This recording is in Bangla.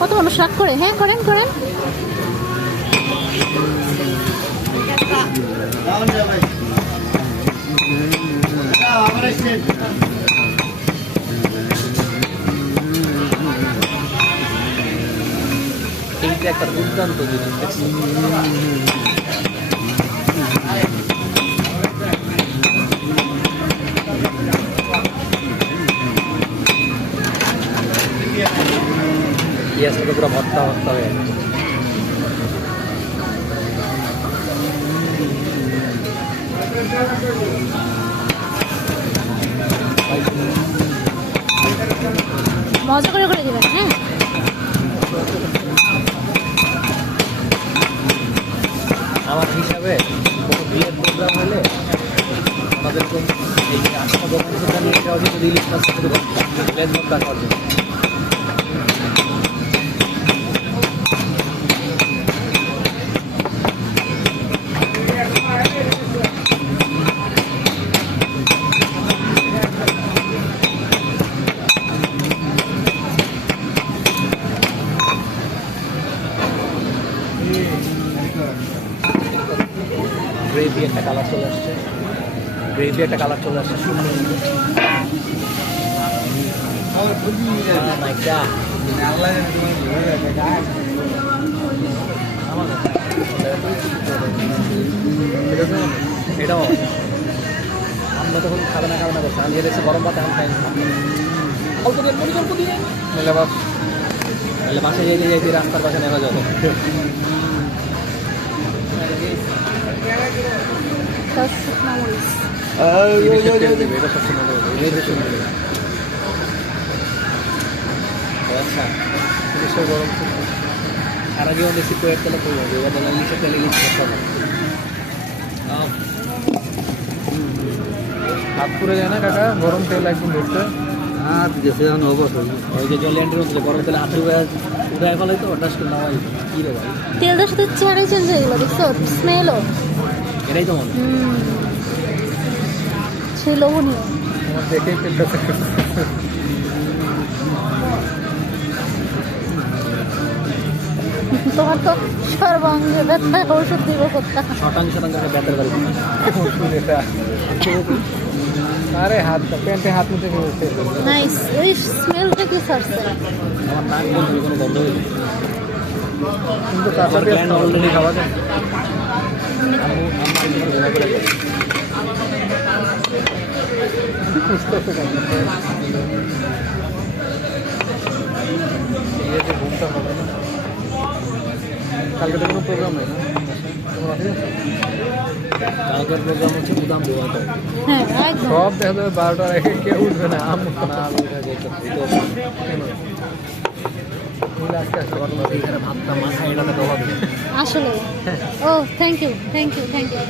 কত মানুষ রাগ করে। হ্যাঁ, করেন করেন। এইটা একটা দুর্দান্ত জিনিস দেখছি। পেঁয়াজটা পুরো ভর্তা ভর্তা হয়ে গেছে। মজা করে করে দিবেন। হ্যাঁ, আমার হিসাবে কোনো বিয়ের প্রোগ্রাম হলে আমাদের এই আস্থা দোকান থেকে নিয়ে যাওয়া যেত ইলিশ মাছ থেকে লেজ ভর্তা খাওয়ার জন্য। গ্রেভি একটা কালার চলে আসছে, গ্রেভি একটা কালার চলে আসছে সুন্দর। এটাও আমরা তখন খাবে না করছে, আমি এসে গরম ভাত এখন খাই অল্প দিয়ে মুড়ি অল্প দিয়ে মেলে বাস মেলে বাসে যেতে যেতে রাস্তার পাশে নেওয়া যাবে। আর আগে অনেক কয়েক তেলে করবো ইলিশের তেলে ইলিশ হাত পুড়ে যায় না কাকা? গরম তেল একদম ধরতে হাত গেছে এখন অবশ্যই ওই যে জল এন্ট্রি হচ্ছে গরম তেলে হাতের উদয় ফেলাই তো ওটা নামাই কি রে ভাই তেলটার সাথে চেহারাই চেঞ্জ হয়ে গেলো, দেখছো? স্মেলও এটাই তো মনে সেই লোভনীয়। আমার দেখেই তেলটা তোমার তো সর্বাঙ্গে ব্যথায় ওষুধ দিব কোথা? শতাংশ ব্যথার বাড়ি আরে হাত প্যান্টে হাত মুখে নাইস, ওই স্মেলটা কি ছাড়ছে? আমার নাক বন্ধ কোনো বন্ধ হয়ে গেছে কিন্তু তারপরে অলরেডি খাওয়া যায়। কালকে তো কোনো প্রোগ্রাম নেই না? কালকের প্রোগ্রাম হচ্ছে গুদাম ধোয়া। হ্যাঁ, একদম। সব দেখা যাবে 12টার আগে কেউ উঠবে না। ভাতটা মাথায় এটাতে দেওয়া আসলে ও thank you thank you thank you.